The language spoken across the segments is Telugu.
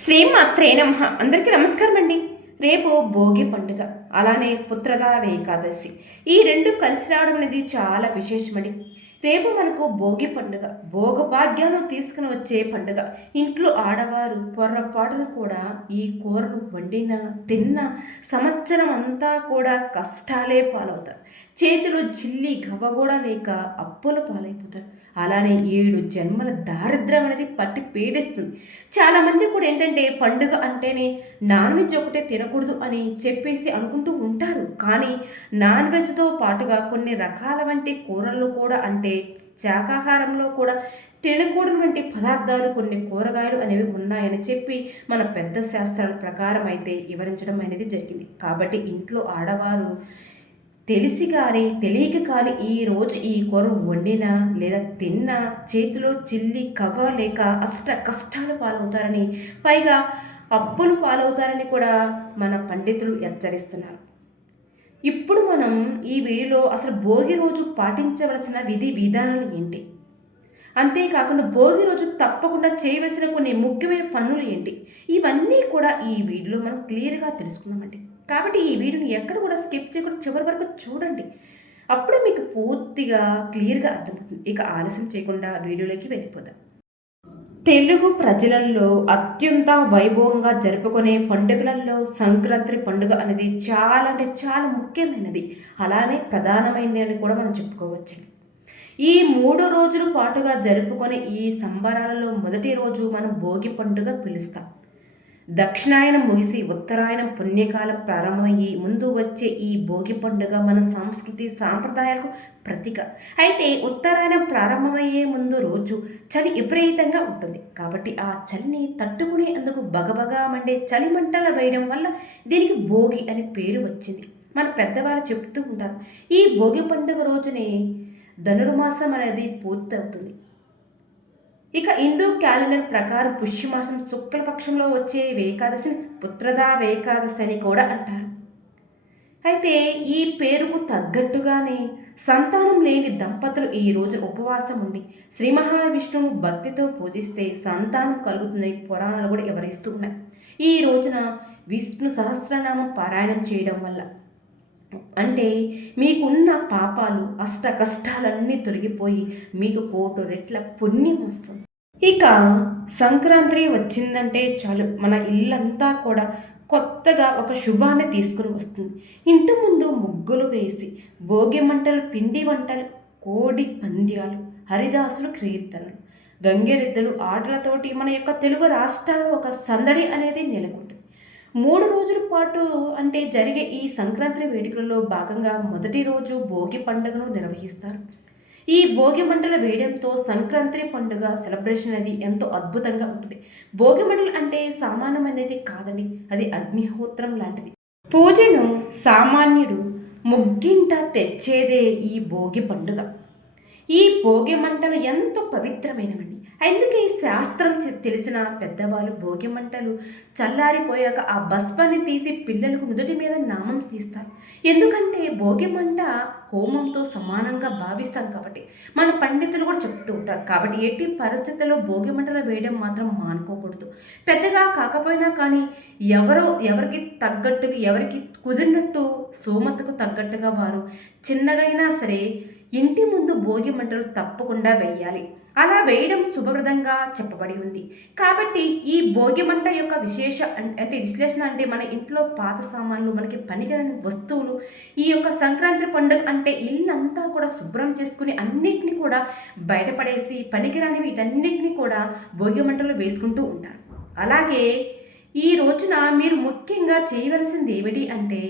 శ్రీమాత్రే నమ. అందరికీ నమస్కారం అండి రేపు భోగి పండుగ అలానే పుత్రదా ఏకాదశి. ఈ రెండు కలిసి రావడం అనేది చాలా విశేషమండి. రేపు మనకు భోగి పండుగ భోగభాగ్యాలు తీసుకుని వచ్చే పండుగ. ఇంట్లో ఆడవారు పొర్రపాటును కూడా ఈ కూరను వండిన తిన్న సంవత్సరం అంతా కూడా కష్టాలే పాలవుతారు. చేతిలో జిల్లి గవ కూడా లేక అప్పుల పాలైపోతారు. అలానే ఏడు జన్మల దారిద్ర్యం అనేది పట్టి పీడిస్తుంది. చాలామంది కూడా ఏంటంటే పండుగ అంటేనే నాన్ వెజ్ ఒకటే తినకూడదు అని చెప్పేసి అనుకుంటూ ఉంటారు. కానీ నాన్ వెజ్తో పాటుగా కొన్ని రకాల వంటి కూరల్లో కూడా అంటే శాకాహారంలో కూడా తినకూడనటువంటి పదార్థాలు కొన్ని కూరగాయలు అనేవి ఉన్నాయని చెప్పి మన పెద్ద శాస్త్రాల ప్రకారం అయితే వివరించడం అనేది జరిగింది. కాబట్టి ఇంట్లో ఆడవారు తెలిసి కానీ తెలియక కానీ ఈరోజు ఈ కూర వండినా లేదా తిన్నా చేతిలో చిల్లి కవ్వలేక లేక అష్ట కష్టాలు పాలవుతారని పైగా అప్పులు పాలవుతారని కూడా మన పండితులు హెచ్చరిస్తున్నారు. ఇప్పుడు మనం ఈ వీడియోలో అసలు భోగి రోజు పాటించవలసిన విధి విధానాలు ఏంటి? అంతేకాకుండా భోగి రోజు తప్పకుండా చేయవలసిన కొన్ని ముఖ్యమైన పనులు ఏంటి? ఇవన్నీ కూడా ఈ వీడియోలో మనం క్లియర్గా తెలుసుకుందామండి. కాబట్టి ఈ వీడియోని ఎక్కడ కూడా స్కిప్ చేయకుండా చివరి వరకు చూడండి. అప్పుడే మీకు పూర్తిగా క్లియర్గా అర్థమవుతుంది. ఇక ఆలస్యం చేయకుండా వీడియోలోకి వెళ్ళిపోదాం. తెలుగు ప్రజలలో అత్యంత వైభవంగా జరుపుకునే పండుగలలో సంక్రాంతి పండుగ అనేది చాలా అంటే చాలా ముఖ్యమైనది. అలానే ప్రధానమైనది అని కూడా మనం చెప్పుకోవచ్చండి. ఈ మూడు రోజుల పాటుగా జరుపుకునే ఈ సంబరాలలో మొదటి రోజు మనం భోగి పండుగ పిలుస్తాం. దక్షిణాయనం ముగిసి ఉత్తరాయణం పుణ్యకాలం ప్రారంభమయ్యి ముందు వచ్చే ఈ భోగి పండుగ మన సంస్కృతి సాంప్రదాయాలకు ప్రతీక. అయితే ఉత్తరాయణం ప్రారంభమయ్యే ముందు రోజు చలి విపరీతంగా ఉంటుంది. కాబట్టి ఆ చలిని తట్టుకునేందుకు బగబగా మండే చలి మంటలు వేయడం వల్ల దీనికి భోగి అనే పేరు వచ్చింది. మన పెద్దవాళ్ళు చెప్తూ ఉంటారు ఈ భోగి పండుగ రోజునే ధనుర్మాసం అనేది పూర్తి అవుతుంది ఇక హిందూ క్యాలెండర్ ప్రకారం పుష్యమాసం శుక్లపక్షంలో వచ్చే ఏకాదశిని పుత్రదా ఏకాదశి అని కూడా అంటారు. అయితే ఈ పేరుకు తగ్గట్టుగానే సంతానం లేని దంపతులు ఈ రోజు ఉపవాసం ఉండి శ్రీ మహావిష్ణువును భక్తితో పూజిస్తే సంతానం కలుగుతుందని పురాణాలు కూడా వివరిస్తూ ఉన్నాయి. ఈ రోజున విష్ణు సహస్రనామం పారాయణం చేయడం వల్ల అంటే మీకున్న పాపాలు అష్ట కష్టాలన్నీ తొలగిపోయి మీకు కోటు రెట్ల పుణ్యం వస్తుంది. ఇక సంక్రాంతి వచ్చిందంటే చాలు. మన ఇల్లంతా కూడా కొత్తగా ఒక శుభాన్ని తీసుకుని వస్తుంది. ఇంటి ముందు ముగ్గులు వేసి భోగి మంటలు పిండి వంటలు కోడి పంద్యాలు హరిదాసులు కీర్తనలు గంగెరెద్దులు ఆటలతోటి మన యొక్క తెలుగు రాష్ట్రాల్లో ఒక సందడి అనేది నెలకొంది. మూడు రోజుల పాటు అంటే జరిగే ఈ సంక్రాంతి వేడుకలలో భాగంగా మొదటి రోజు భోగి పండుగను నిర్వహిస్తారు. ఈ భోగి మంటల వేయడంతో సంక్రాంతి పండుగ సెలబ్రేషన్ అనేది ఎంతో అద్భుతంగా ఉంటుంది. భోగి మంటలు అంటే సామాన్యమైనది కాదని అది అగ్నిహోత్రం లాంటిది. పూజను సామాన్యుడు ముగ్గింట తెచ్చేదే ఈ భోగి పండుగ. ఈ భోగి మంటలు ఎంతో పవిత్రమైనవండి. అందుకే ఈ శాస్త్రం చె- తెలిసిన పెద్దవాళ్ళు భోగిమంటలు చల్లారిపోయాక ఆ భస్మాన్ని తీసి పిల్లలకు నుదుటి మీద నామం తీస్తారు. ఎందుకంటే భోగి మంట హోమంతో సమానంగా భావిస్తాం కాబట్టి. మన పండితులు కూడా చెప్తూ ఉంటారు. కాబట్టి ఎట్టి పరిస్థితుల్లో భోగిమంటలు వేయడం మాత్రం మానుకోకూడదు. పెద్దగా కాకపోయినా కానీ ఎవరో ఎవరికి తగ్గట్టుగా ఎవరికి కుదిరినట్టు సోమతకు తగ్గట్టుగా వారు చిన్నగైనా సరే ఇంటి ముందు భోగి మంటలు తప్పకుండా వేయాలి. అలా వేయడం శుభప్రదంగా చెప్పబడి ఉంది. కాబట్టి ఈ భోగిమంట యొక్క విశేష అంటే విశ్లేషణ అంటే మన ఇంట్లో పాత సామాన్లు మనకి పనికిరాని వస్తువులు ఈ యొక్క సంక్రాంతి పండుగ అంటే ఇల్లంతా కూడా శుభ్రం చేసుకుని అన్నిటిని కూడా బయటపడేసి పనికిరాని వీటన్నిటిని కూడా భోగిమంటలు వేసుకుంటూ ఉంటారు. అలాగే ఈ రోజున మీరు ముఖ్యంగా చేయవలసింది ఏమిటి అంటే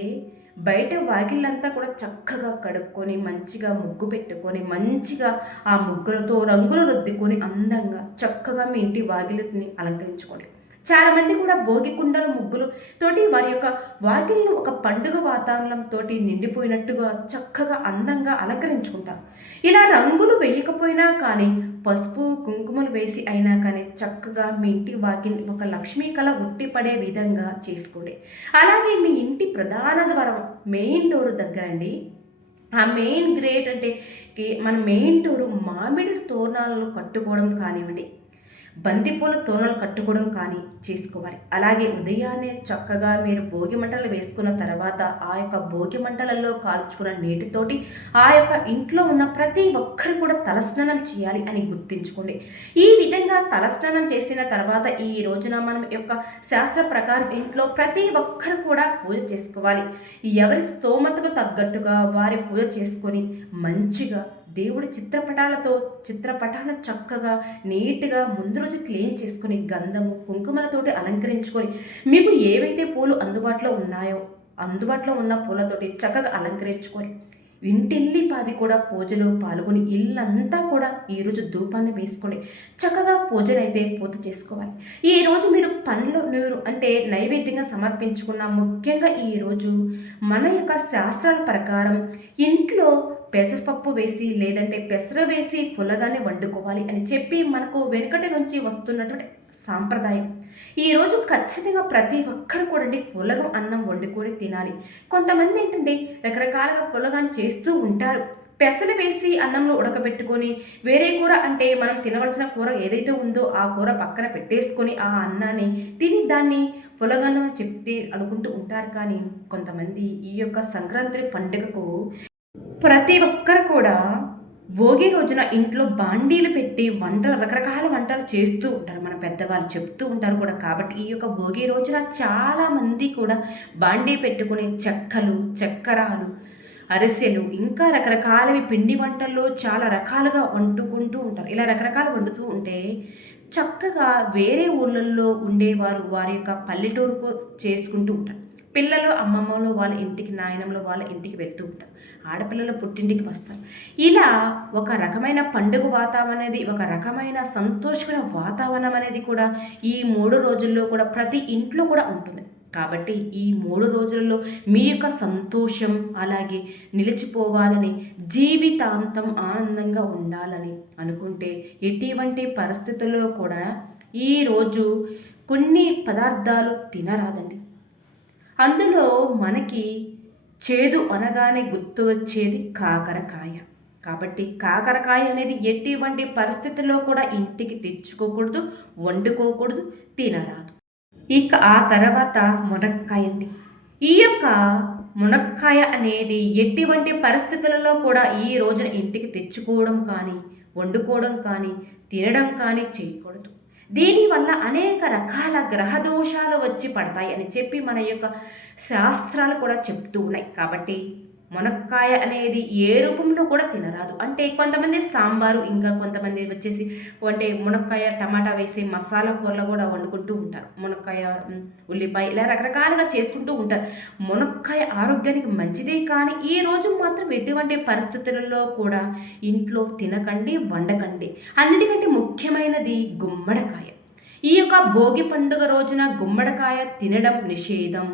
బయట వాకిళ్ళంతా కూడా చక్కగా కడుక్కొని మంచిగా ముగ్గు పెట్టుకొని మంచిగా ఆ ముగ్గులతో రంగులు రుద్దుకొని అందంగా చక్కగా మీ ఇంటి వాకిలిని అలంకరించుకోండి. చాలామంది కూడా భోగి కుండలు ముగ్గులు తోటి వారి యొక్క వాకిలను ఒక పండుగ వాతావరణంతో నిండిపోయినట్టుగా చక్కగా అందంగా అలంకరించుకుంటారు. ఇలా రంగులు వేయకపోయినా కానీ పసుపు కుంకుమలు వేసి అయినా కానీ చక్కగా మీ ఇంటి వాకిని ఒక లక్ష్మీ కళ ఉట్టిపడే విధంగా చేసుకోండి. అలాగే మీ ఇంటి ప్రధాన ద్వారం మెయిన్ డోర్ దగ్గర అండి. ఆ మెయిన్ గ్రేట్ అంటే మన మెయిన్ డోరు మామిడి తోరణాలను కట్టుకోవడం కానివ్వండి బంతిపూల తోనలు కట్టుకోవడం కానీ చేసుకోవాలి. అలాగే ఉదయాన్నే చక్కగా మీరు భోగి మంటలు వేసుకున్న తర్వాత ఆ యొక్క భోగి మంటలలో కాల్చుకున్న నీటితోటి ఆ యొక్క ఇంట్లో ఉన్న ప్రతి ఒక్కరు కూడా తలస్నానం చేయాలి అని గుర్తించుకోండి. ఈ విధంగా తలస్నానం చేసిన తర్వాత ఈ రోజున మనం యొక్క శాస్త్ర ప్రకారం ఇంట్లో ప్రతి ఒక్కరు కూడా పూజ చేసుకోవాలి. ఎవరి స్తోమతకు తగ్గట్టుగా వారి పూజ చేసుకొని మంచిగా దేవుడు చిత్రపటాలతో చిత్రపటాలను చక్కగా నీట్గా ముందు రోజు క్లీన్ చేసుకొని గంధము కుంకుమలతోటి అలంకరించుకొని మీకు ఏవైతే పూలు అందుబాటులో ఉన్నాయో అందుబాటులో ఉన్న పూలతోటి చక్కగా అలంకరించుకొని ఇంటిల్లి పాది కూడా పూజలో పాల్గొని ఇల్లంతా కూడా ఈరోజు ధూపాన్ని వేసుకొని చక్కగా పూజనైతే పూత చేసుకోవాలి. ఈరోజు మీరు పండ్లు నూరు అంటే నైవేద్యంగా సమర్పించుకున్న ముఖ్యంగా ఈరోజు మన యొక్క శాస్త్రాల ప్రకారం ఇంట్లో పెసరపప్పు వేసి లేదంటే పెసర వేసి పుల్లగానే వండుకోవాలి అని చెప్పి మనకు వెనుకటి నుంచి వస్తున్నటువంటి సాంప్రదాయం. ఈరోజు ఖచ్చితంగా ప్రతి ఒక్కరు కూడా పులగం అన్నం వండుకొని తినాలి. కొంతమంది ఏంటంటే రకరకాలుగా పులగాన్ని చేస్తూ ఉంటారు. పెసలు వేసి అన్నంలో ఉడకబెట్టుకొని వేరే కూర అంటే మనం తినవలసిన కూర ఏదైతే ఉందో ఆ కూర పక్కన పెట్టేసుకొని ఆ అన్నాన్ని తిని దాన్ని పొలగన్నం చెప్తే అనుకుంటూ ఉంటారు. కానీ కొంతమంది ఈ యొక్క సంక్రాంతి పండుగకు ప్రతి ఒక్కరు కూడా భోగి రోజున ఇంట్లో బాండీలు పెట్టి వంటలు రకరకాల వంటలు చేస్తూ ఉంటారు. మన పెద్దవాళ్ళు చెప్తూ ఉంటారు కూడా కాబట్టి ఈ యొక్క భోగి రోజున చాలామంది కూడా బాండీ పెట్టుకునే చెక్కలు చక్కరాలు అరిసెలు ఇంకా రకరకాలవి పిండి వంటల్లో చాలా రకాలుగా వండుకుంటూ ఉంటారు. ఇలా రకరకాలు వండుతూ ఉంటే చక్కగా వేరే ఊళ్ళల్లో ఉండేవారు వారి యొక్క పల్లెటూరుకు చేసుకుంటూ ఉంటారు. పిల్లలు అమ్మమ్మలో వాళ్ళ ఇంటికి నాయనంలో వాళ్ళ ఇంటికి వెళ్తూ ఉంటారు. ఆడపిల్లలు పుట్టింటికి వస్తారు. ఇలా ఒక రకమైన పండుగ వాతావరణం అనేది ఒక రకమైన సంతోషకర వాతావరణం అనేది కూడా ఈ మూడు రోజుల్లో కూడా ప్రతి ఇంట్లో కూడా ఉంటుంది. కాబట్టి ఈ మూడు రోజులలో మీ యొక్క సంతోషం అలాగే నిలిచిపోవాలని జీవితాంతం ఆనందంగా ఉండాలని అనుకుంటే ఎటువంటి పరిస్థితుల్లో కూడా ఈరోజు కొన్ని పదార్థాలు తినరాదండి. అందులో మనకి చేదు అనగానే గుర్తు వచ్చేది కాకరకాయ. కాబట్టి కాకరకాయ అనేది ఎటువంటి పరిస్థితుల్లో కూడా ఇంటికి తెచ్చుకోకూడదు వండుకోకూడదు తినరాదు. ఇక ఆ తర్వాత మునక్కాయ అండి. ఈ యొక్క మునక్కాయ అనేది ఎటువంటి పరిస్థితులలో కూడా ఈ రోజున ఇంటికి తెచ్చుకోవడం కానీ వండుకోవడం కానీ తినడం కానీ చేయకూడదు. దీనివల్ల అనేక రకాల గ్రహ దోషాలు వచ్చి పడతాయి అని చెప్పి మన యొక్క శాస్త్రాలు కూడా చెప్తూ ఉన్నాయి. కాబట్టి మునక్కాయ అనేది ఏ రూపంలో కూడా తినరాదు. అంటే కొంతమంది సాంబారు ఇంకా కొంతమంది వచ్చేసి అంటే మునక్కాయ టమాటా వేసి మసాలా కూరలు కూడా వండుకుంటూ ఉంటారు. మునక్కాయ ఉల్లిపాయ ఇలా రకరకాలుగా చేసుకుంటూ ఉంటారు. మునక్కాయ ఆరోగ్యానికి మంచిదే కానీ ఈ రోజు మాత్రం ఎటువంటి పరిస్థితులలో కూడా ఇంట్లో తినకండి వండకండి. అన్నిటికంటే ముఖ్యమైనది గుమ్మడికాయ. ఈ యొక్క భోగి పండుగ రోజున గుమ్మడికాయ తినడం నిషేధం.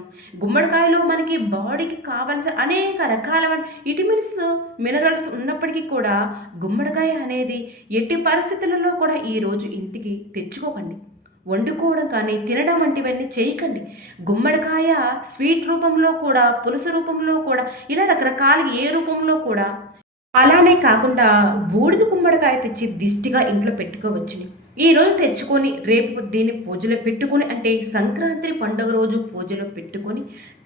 గుమ్మడికాయలో మనకి బాడీకి కావలసిన అనేక రకాల విటమిన్స్ మినరల్స్ ఉన్నప్పటికీ కూడా గుమ్మడికాయ అనేది ఎట్టి పరిస్థితులలో కూడా ఈరోజు ఇంటికి తెచ్చుకోకండి. వండుకోవడం కానీ తినడం వంటివన్నీ చేయకండి. గుమ్మడికాయ స్వీట్ రూపంలో కూడా పులుసు రూపంలో కూడా ఇలా రకరకాలుగా ఏ రూపంలో కూడా అలానే కాకుండా బూడిద గుమ్మడికాయ తెచ్చి దిష్టిగా ఇంట్లో పెట్టుకోవచ్చుని. ఈ రోజు తెచ్చుకొని రేపు దీన్ని పూజలో పెట్టుకొని అంటే సంక్రాంతి పండుగ రోజు పూజలో పెట్టుకొని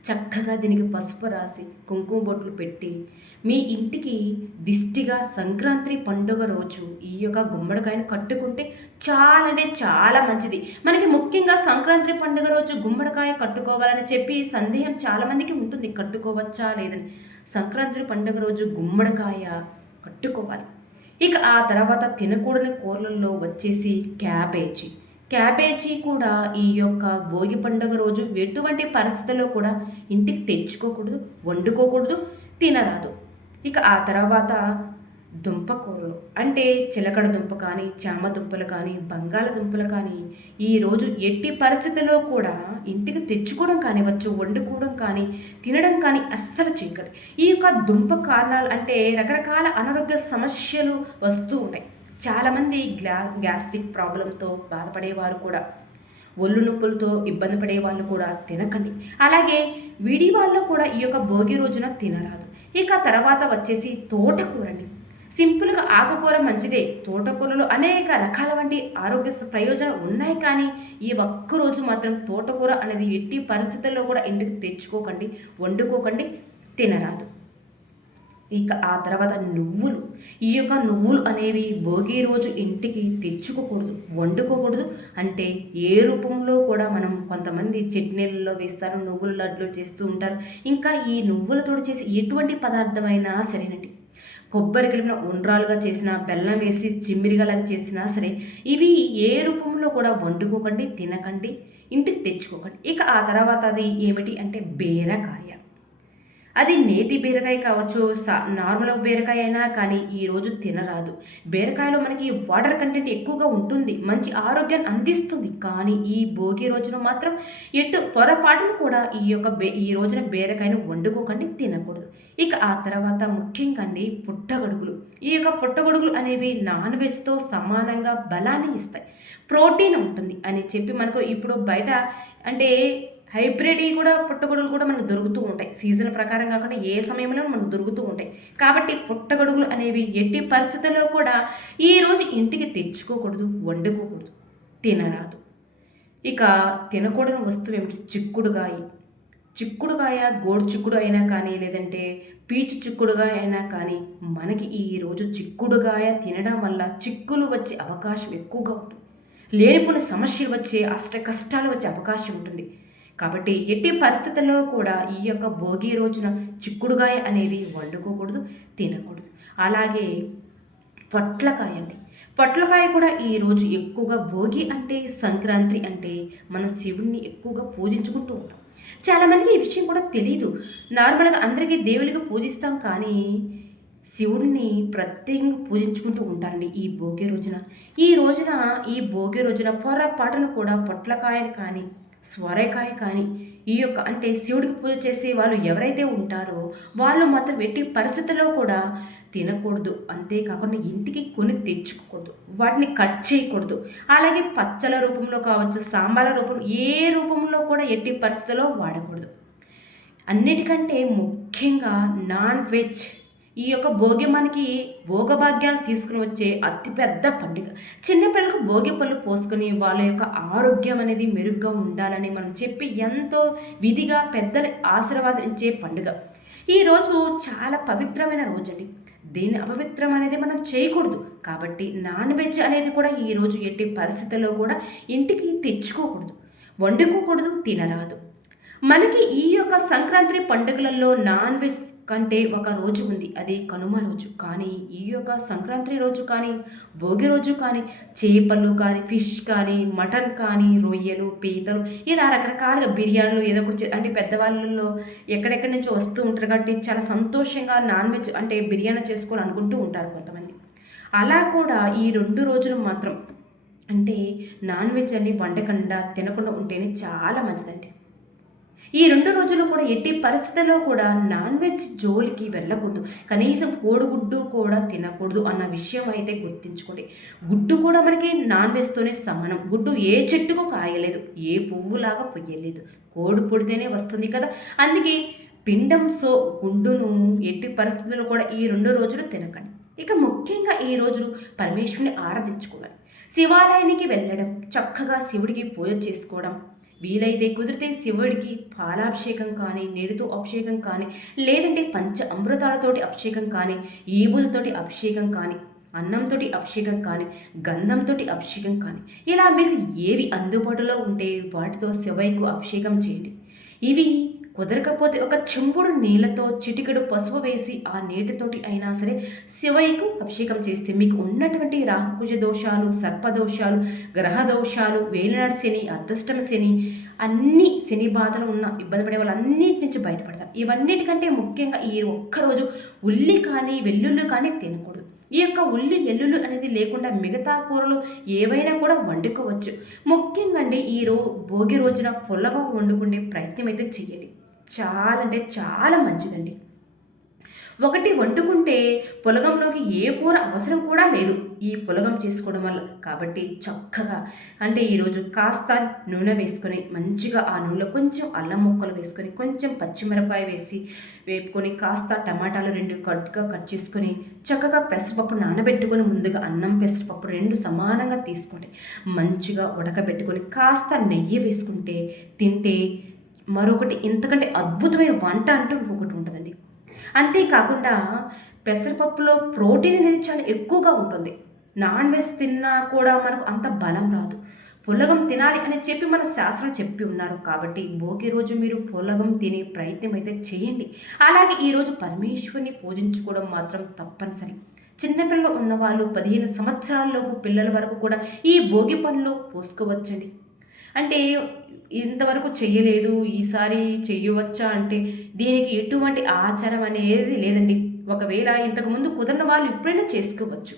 చక్కగా దీనికి పసుపు రాసి కుంకుమ బొట్లు పెట్టి మీ ఇంటికి దిష్టిగా సంక్రాంతి పండుగ రోజు ఈ యొక్క గుమ్మడికాయను కట్టుకుంటే చాలా అంటే చాలా మంచిది. మనకి ముఖ్యంగా సంక్రాంతి పండుగ రోజు గుమ్మడికాయ కట్టుకోవాలని చెప్పి సందేహం చాలామందికి ఉంటుంది. కట్టుకోవచ్చా లేదని. సంక్రాంతి పండుగ రోజు గుమ్మడికాయ కట్టుకోవాలి. ఇక ఆ తర్వాత తినకూడని కూరలలో వచ్చేసి క్యాబేజీ. క్యాబేజీ కూడా ఈ యొక్క భోగి పండుగ రోజు ఎటువంటి పరిస్థితుల్లో కూడా ఇంటికి తెచ్చుకోకూడదు వండుకోకూడదు తినరాదు. ఇక ఆ తర్వాత దుంపకూరలు. అంటే చిలకడ దుంప కానీ చామ దుంపలు కానీ బంగాళదుంపలు కానీ ఈరోజు ఎట్టి పరిస్థితుల్లో కూడా ఇంటికి తెచ్చుకోవడం కానివ్వచ్చు వండుకోవడం కానీ తినడం కానీ అస్సలు చీకటి. ఈ యొక్క దుంప కారణాలు అంటే రకరకాల అనారోగ్య సమస్యలు వస్తూ ఉంటాయి చాలామంది గ్లా గ్యాస్ట్రిక్ ప్రాబ్లంతో బాధపడేవారు కూడా. ఒళ్ళు నొప్పులతో ఇబ్బంది పడే వాళ్ళు కూడా తినకండి. అలాగే విడి వాళ్ళు కూడా ఈ యొక్క భోగి రోజున తినరాదు. ఇక తర్వాత వచ్చేసి తోటకూరండి. సింపుల్గా ఆకుకూర మంచిదే. తోటకూరలో అనేక రకాల వంటి ఆరోగ్య ప్రయోజనాలు ఉన్నాయి కానీ ఈ ఒక్క రోజు మాత్రం తోటకూర అనేది ఎట్టి పరిస్థితుల్లో కూడా ఇంటికి తెచ్చుకోకండి వండుకోకండి తినరాదు. ఇక ఆ తర్వాత నువ్వులు. ఈ యొక్క నువ్వులు అనేవి భోగి రోజు ఇంటికి తెచ్చుకోకూడదు వండుకోకూడదు. అంటే ఏ రూపంలో కూడా మనం కొంతమంది చట్నీలలో వేస్తారు నువ్వుల లడ్లు చేస్తూ ఉంటారు. ఇంకా ఈ నువ్వులతో చేసి ఎటువంటి పదార్థమైనా సరేనండి. కొబ్బరి కలిపిన ఉండ్రాలుగా చేసిన బెల్లం వేసి చిమ్మిరిగలాగా చేసినా సరే ఇవి ఏ రూపంలో కూడా వండుకోకండి తినకండి ఇంటికి తెచ్చుకోకండి. ఇక ఆ తర్వాత అది ఏమిటి అంటే బీరకాయ. అది నేతి బీరకాయ కావచ్చు సా నార్మల్ బీరకాయ అయినా కానీ ఈరోజు తినరాదు. బీరకాయలో మనకి వాటర్ కంటెంట్ ఎక్కువగా ఉంటుంది మంచి ఆరోగ్యాన్ని అందిస్తుంది. కానీ ఈ భోగి రోజున మాత్రం ఎటు పొరపాటును కూడా ఈ యొక్క బే ఈ రోజున బీరకాయను వండుకోకండి తినకూడదు. ఇక ఆ తర్వాత ముఖ్యంగా అండి పుట్టగొడుగులు. ఈ యొక్క పుట్టగొడుగులు అనేవి నాన్ వెజ్తో సమానంగా బలాన్ని ఇస్తాయి. ప్రోటీన్ ఉంటుంది అని చెప్పి మనకు ఇప్పుడు బయట అంటే హైబ్రిడ్ కూడా పుట్టగొడుగులు కూడా మనకు దొరుకుతూ ఉంటాయి. సీజన్ ప్రకారం కాకుండా ఏ సమయంలో మనకు దొరుకుతూ ఉంటాయి. కాబట్టి పుట్టగొడుగులు అనేవి ఎట్టి పరిస్థితుల్లో కూడా ఈ రోజు ఇంటికి తెచ్చుకోకూడదు వండుకోకూడదు తినరాదు. ఇక తినకూడని వస్తువు ఏమిటి? చిక్కుడుగాయి. చిక్కుడుకాయ గోడు చిక్కుడు అయినా కానీ లేదంటే పీచు చిక్కుడుగాయ అయినా కానీ మనకి ఈరోజు చిక్కుడుగాయ తినడం వల్ల చిక్కులు వచ్చే అవకాశం ఎక్కువగా ఉంటుంది. లేనిపోని సమస్యలు వచ్చే అష్ట కష్టాలు వచ్చే అవకాశం ఉంటుంది. కాబట్టి ఎట్టి పరిస్థితుల్లో కూడా ఈ యొక్క భోగి రోజున చిక్కుడుగాయ అనేది వండుకోకూడదు తినకూడదు. అలాగే పొట్లకాయ అండి. పొట్లకాయ కూడా ఈరోజు ఎక్కువగా భోగి అంటే సంక్రాంతి అంటే మనం శివుణ్ణి ఎక్కువగా పూజించుకుంటూ ఉంటాం. చాలామందికి ఈ విషయం కూడా తెలియదు నార్మల్గా అందరికీ దేవుడిగా పూజిస్తాం కానీ శివుడిని ప్రత్యేకంగా పూజించుకుంటూ ఉంటారండి ఈ భోగి రోజున. ఈ రోజున ఈ భోగి రోజున పొరపాటును కూడా పొట్లకాయలు కానీ స్వరకాయ కానీ ఈ యొక్క అంటే శివుడికి పూజ చేసే వాళ్ళు ఎవరైతే ఉంటారో వాళ్ళు మాత్రం ఎట్టి పరిస్థితుల్లో కూడా తినకూడదు. అంతేకాకుండా ఇంటికి కొని తెచ్చుకోకూడదు. వాటిని కట్ చేయకూడదు. అలాగే పచ్చల రూపంలో కావచ్చు సాంబాల రూపం ఏ రూపంలో కూడా ఎట్టి పరిస్థితుల్లో వాడకూడదు. అన్నిటికంటే ముఖ్యంగా నాన్ వెజ్. ఈ యొక్క భోగి మనకి భోగభాగ్యాలు తీసుకుని వచ్చే అతిపెద్ద పండుగ. చిన్నపిల్లలకు భోగి పళ్ళు పోసుకుని వాళ్ళ యొక్క ఆరోగ్యం అనేది మెరుగ్గా ఉండాలని మనం చెప్పి ఎంతో విధిగా పెద్దలు ఆశీర్వాదించే పండుగ. పండుగ ఈరోజు చాలా పవిత్రమైన రోజు అండి దీన్ని అపవిత్రం అనేది మనం చేయకూడదు. కాబట్టి నాన్ వెజ్ అనేది కూడా ఈరోజు ఎట్టి పరిస్థితుల్లో కూడా ఇంటికి తెచ్చుకోకూడదు. వండుకోకూడదు తినరాదు. మనకి ఈ యొక్క సంక్రాంతి పండుగలలో నాన్ వెజ్ కంటే ఒక రోజు ఉంది. అదే కనుమ రోజు. కానీ ఈ యొక్క సంక్రాంతి రోజు కానీ భోగి రోజు కానీ చేపలు కానీ ఫిష్ కానీ మటన్ కానీ రొయ్యలు పీతలు ఇలా రకరకాలుగా బిర్యానీలు ఏదో ఒకటి అంటే పెద్దవాళ్ళలో ఎక్కడెక్కడి నుంచో వస్తూ ఉంటారు కాబట్టి చాలా సంతోషంగా నాన్ వెజ్ అంటే బిర్యానీ చేసుకోవాలి అనుకుంటూ ఉంటారు కొంతమంది. అలా కూడా ఈ రెండు రోజులు మాత్రం అంటే నాన్ వెజ్ అన్ని వండకుండా తినకుండా ఉంటేనే చాలా మంచిదండి. ఈ రెండు రోజులు కూడా ఎట్టి పరిస్థితుల్లో కూడా నాన్ వెజ్ జోలికి వెళ్ళకూడదు. కనీసం కోడిగుడ్డు కూడా తినకూడదు అన్న విషయం అయితే గుర్తుంచుకోండి. గుడ్డు కూడా మనకి నాన్ వెజ్తోనే సమానం. గుడ్డు ఏ చెట్టుకు కాయలేదు ఏ పువ్వులాగా పొయ్యలేదు. కోడి పొడితేనే వస్తుంది కదా. అందుకే పిండం సో గుడ్డును ఎట్టి పరిస్థితుల్లో కూడా ఈ రెండు రోజులు తినకండి. ఇక ముఖ్యంగా ఈ రోజులు పరమేశ్వరుని ఆరాధించుకోవాలి. శివాలయానికి వెళ్ళడం చక్కగా శివుడికి పూజ చేసుకోవడం వీలైతే కుదిరితే శివుడికి పాలాభిషేకం కానీ నేడుతో అభిషేకం కానీ లేదంటే పంచ అమృతాలతోటి అభిషేకం కానీ ఈబులతోటి అభిషేకం కానీ అన్నంతోటి అభిషేకం కానీ గంధంతోటి అభిషేకం కానీ ఇలా మీకు ఏవి అందుబాటులో ఉంటే వాటితో శివయ్యకు అభిషేకం చేయండి. ఇవి కుదరకపోతే ఒక చెంబుడు నీళ్ళతో చిటికెడు పసుపు వేసి ఆ నీటితోటి అయినా సరే శివయ్యకు అభిషేకం చేస్తే మీకు ఉన్నటువంటి రాహుకుజ దోషాలు సర్పదోషాలు గ్రహ దోషాలు వేలినాడు శని అర్ధష్టమ శని అన్ని శని బాధలు ఉన్న ఇబ్బంది పడే వాళ్ళన్నిటి నుంచి బయటపడతారు. ఇవన్నిటికంటే ముఖ్యంగా ఈ ఒక్కరోజు ఉల్లి కానీ వెల్లుల్లి కానీ తినకూడదు. ఈ యొక్క ఉల్లి ఎల్లుల్లి అనేది లేకుండా మిగతా కూరలు ఏవైనా కూడా వండుకోవచ్చు. ముఖ్యంగా అండి ఈ రో భోగి రోజున పొల్లగా వండుకునే ప్రయత్నం అయితే చేయండి చాలా అంటే చాలా మంచిదండి. ఒకటి వండుకుంటే పొలగంలోకి ఏ కూర అవసరం కూడా లేదు. ఈ పొలగం చేసుకోవడం వల్ల కాబట్టి చక్కగా అంటే ఈరోజు కాస్త నూనె వేసుకొని మంచిగా ఆ నూనెలో కొంచెం అల్లం ముక్కలు వేసుకొని కొంచెం పచ్చిమిరపాయ వేసి వేపుకొని కాస్త టమాటాలు రెండు కట్గా కట్ చేసుకొని చక్కగా పెసరపప్పు నానబెట్టుకొని ముందుగా అన్నం పెసరపప్పు రెండు సమానంగా తీసుకోండి మంచిగా ఉడకబెట్టుకొని కాస్త నెయ్యి వేసుకుంటే తింటే మరొకటి ఇంతకంటే అద్భుతమైన వంట అంటూ ఇంకొకటి ఉంటుందండి. అంతేకాకుండా పెసరపప్పులో ప్రోటీన్ అనేది చాలా ఎక్కువగా ఉంటుంది. నాన్ వెజ్ తిన్నా కూడా మనకు అంత బలం రాదు. పులగం తినాలి అని చెప్పి మన శాస్త్రం చెప్పి ఉన్నారు కాబట్టి భోగి రోజు మీరు పులగం తినే ప్రయత్నం అయితే చేయండి. అలాగే ఈరోజు పరమేశ్వరిని పూజించుకోవడం మాత్రం తప్పనిసరి. చిన్నపిల్లలు ఉన్నవాళ్ళు పదిహేను సంవత్సరాలలోపు పిల్లల వరకు కూడా ఈ భోగి పనులు పోసుకోవచ్చండి. అంటే ఇంతవరకు చెయ్యలేదు ఈసారి చెయ్యవచ్చా అంటే దీనికి ఎటువంటి ఆచారం అనేది లేదండి. ఒకవేళ ఇంతకుముందు కుదరని వాళ్ళు ఎప్పుడైనా చేసుకోవచ్చు.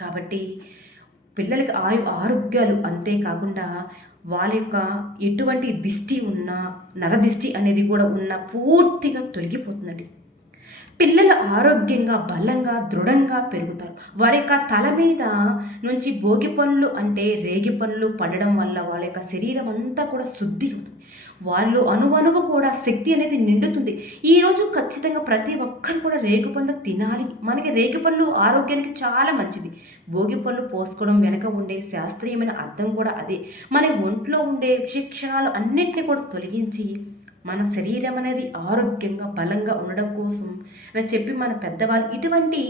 కాబట్టి పిల్లలకి ఆయు ఆరోగ్యాలు అంతేకాకుండా వాళ్ళ యొక్క ఎటువంటి దిష్టి ఉన్నా నరదిష్టి అనేది కూడా ఉన్న పూర్తిగా తొలగిపోతుందండి. పిల్లలు ఆరోగ్యంగా బలంగా దృఢంగా పెరుగుతారు. వారి యొక్క తల మీద నుంచి భోగి పనులు అంటే రేగి పనులు పడడం వల్ల వాళ్ళ యొక్క శరీరం అంతా కూడా శుద్ధి అవుతుంది. వాళ్ళు అనువనువు కూడా శక్తి అనేది నిండుతుంది. ఈరోజు ఖచ్చితంగా ప్రతి ఒక్కరు కూడా రేగు పళ్ళు తినాలి. మనకి రేగి పళ్ళు ఆరోగ్యానికి చాలా మంచిది. భోగి పళ్ళు పోసుకోవడం వెనక ఉండే శాస్త్రీయమైన అర్థం కూడా అదే. మన ఒంట్లో ఉండే విశిక్షణాలు అన్నింటినీ కూడా తొలగించి మన శరీరం అనేది ఆరోగ్యంగా బలంగా ఉండడం కోసం అని చెప్పి మన పెద్దవాళ్ళు ఇటువంటి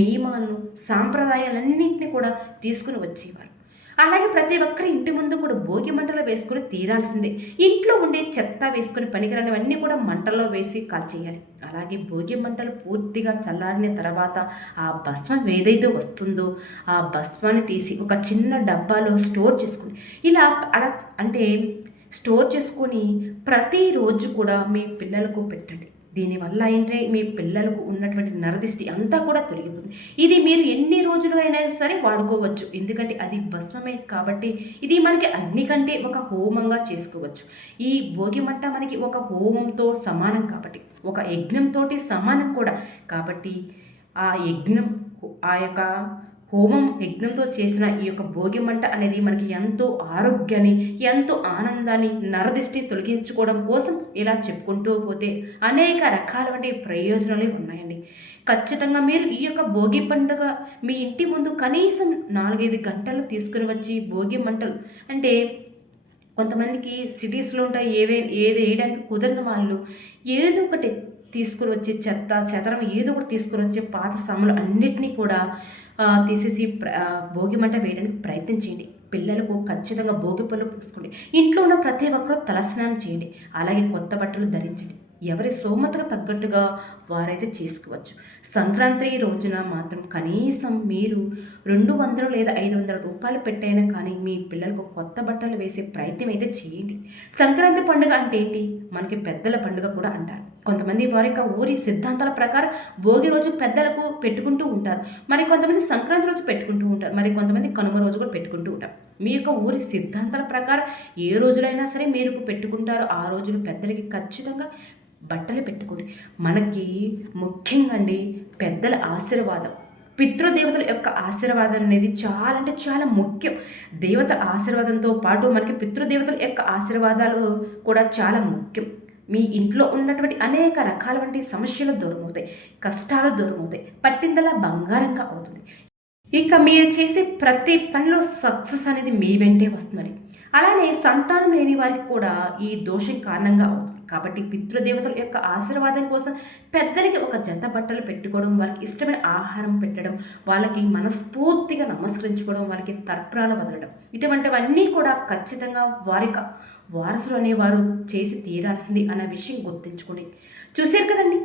నియమాలను సాంప్రదాయాలన్నింటినీ కూడా తీసుకుని వచ్చేవారు. అలాగే ప్రతి ఒక్కరి ఇంటి ముందు కూడా భోగి మంటలో వేసుకుని తీరాల్సిందే. ఇంట్లో ఉండే చెత్త వేసుకుని పనికిరానివన్నీ కూడా మంటల్లో వేసి కాల్చేయాలి. అలాగే భోగి మంటలు పూర్తిగా చల్లారిన తర్వాత ఆ భస్మం ఏదైతే వస్తుందో ఆ భస్మాన్ని తీసి ఒక చిన్న డబ్బాలో స్టోర్ చేసుకుని ఇలా అలా అంటే స్టోర్ చేసుకొని ప్రతిరోజు కూడా మీ పిల్లలకు పెట్టండి. దీనివల్ల ఏంటంటే మీ పిల్లలకు ఉన్నటువంటి నరదిష్టి అంతా కూడా తొలగిపోతుంది. ఇది మీరు ఎన్ని రోజులు అయినా సరే వాడుకోవచ్చు. ఎందుకంటే అది భస్మమే కాబట్టి ఇది మనకి అగ్ని కంటే ఒక హోమంగా చేసుకోవచ్చు. ఈ భోగి మంట మనకి ఒక హోమంతో సమానం కాబట్టి ఒక యజ్ఞంతో సమానం కూడా. కాబట్టి ఆ యజ్ఞం ఆ యొక్క హోమం యజ్ఞంతో చేసిన ఈ యొక్క భోగి మంట అనేది మనకి ఎంతో ఆరోగ్యాన్ని ఎంతో ఆనందాన్ని నరదిష్టి తొలగించుకోవడం కోసం ఇలా చెప్పుకుంటూ పోతే అనేక రకాలవంటి ప్రయోజనాలు ఉన్నాయండి. ఖచ్చితంగా మీరు ఈ యొక్క భోగి పండుగ మీ ఇంటి ముందు కనీసం నాలుగైదు గంటలు తీసుకుని వచ్చి భోగి మంటలు అంటే కొంతమందికి సిటీస్లో ఉంటాయి ఏవే ఏది వేయడానికి కుదరని వాళ్ళు ఏదో ఒకటి తీసుకుని వచ్చి చెత్త చెదరం ఏదో ఒకటి తీసుకుని వచ్చి పాత సాములు అన్నిటినీ కూడా తీసేసి భోగి మంట వేయడానికి ప్రయత్నించండి పిల్లలకు ఖచ్చితంగా భోగి పళ్ళు పూసుకోండి. ఇంట్లో ఉన్న ప్రతి ఒక్కరూ తలస్నానం చేయండి. అలాగే కొత్త బట్టలు ధరించండి. ఎవరి సోమతకు తగ్గట్టుగా వారైతే చేసుకోవచ్చు. సంక్రాంతి రోజున మాత్రం కనీసం మీరు రెండు వందలు లేదా ఐదు వందల రూపాయలు పెట్టైనా కానీ మీ పిల్లలకు కొత్త బట్టలు వేసే ప్రయత్నం అయితే చేయండి. సంక్రాంతి పండుగ అంటే ఏంటి? మనకి పెద్దల పండుగ కూడా అంటారు. కొంతమంది వారి యొక్క ఊరి సిద్ధాంతాల ప్రకారం భోగి రోజు పెద్దలకు పెట్టుకుంటూ ఉంటారు. మరి కొంతమంది సంక్రాంతి రోజు పెట్టుకుంటూ ఉంటారు. మరి కొంతమంది కనుమ రోజు కూడా పెట్టుకుంటూ ఉంటారు. మీ యొక్క ఊరి సిద్ధాంతాల ప్రకారం ఏ రోజులైనా సరే మీరు పెట్టుకుంటారో. ఆ రోజులు పెద్దలకి ఖచ్చితంగా బట్టలు పెట్టుకోండి. మనకి ముఖ్యంగా అండి పెద్దల ఆశీర్వాదం. పితృదేవతల యొక్క ఆశీర్వాదం అనేది చాలా అంటే చాలా ముఖ్యం. దేవతల ఆశీర్వాదంతో పాటు మనకి పితృదేవతల యొక్క ఆశీర్వాదాలు కూడా చాలా ముఖ్యం. మీ ఇంట్లో ఉన్నటువంటి అనేక రకాల వంటి సమస్యలు దూరమవుతాయి కష్టాలు దూరమవుతాయి పట్టిందల పట్టిందలా బంగారంగా అవుతుంది. ఇక మీరు చేసే ప్రతి పనిలో సక్సెస్ అనేది మీ వెంటే వస్తుంది అలానే సంతానం లేని వారికి కూడా ఈ దోషం కారణంగా అవుతుంది. కాబట్టి పితృదేవతల యొక్క ఆశీర్వాదం కోసం పెద్దలకి ఒక జత బట్టలు పెట్టుకోవడం వాళ్ళకి ఇష్టమైన ఆహారం పెట్టడం వాళ్ళకి మనస్ఫూర్తిగా నమస్కరించుకోవడం వాళ్ళకి తర్పణాలు వదలడం ఇటువంటివన్నీ కూడా ఖచ్చితంగా వారిక వారసులు అనేవారు చేసి తీరాల్సింది అన్న విషయం గుర్తుంచుకోండి. చూశారు కదండి?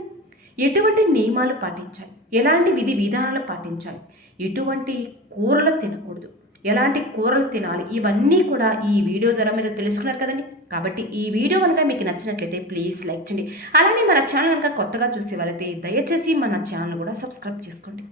ఎటువంటి నియమాలు పాటించాలి? ఎలాంటి విధి విధానాలు పాటించాలి? ఎటువంటి కూరలు తినకూడదు. ఎలాంటి కూరలు తినాలి? ఇవన్నీ కూడా ఈ వీడియో ద్వారా మీరు తెలుసుకున్నారు కదండి? కాబట్టి ఈ వీడియో కనుక మీకు నచ్చినట్లయితే ప్లీజ్ లైక్ చేయండి. అలానే మన ఛానల్ కనుక కొత్తగా చూసే వాళ్ళైతే దయచేసి మన ఛానల్ కూడా సబ్స్క్రైబ్ చేసుకోండి.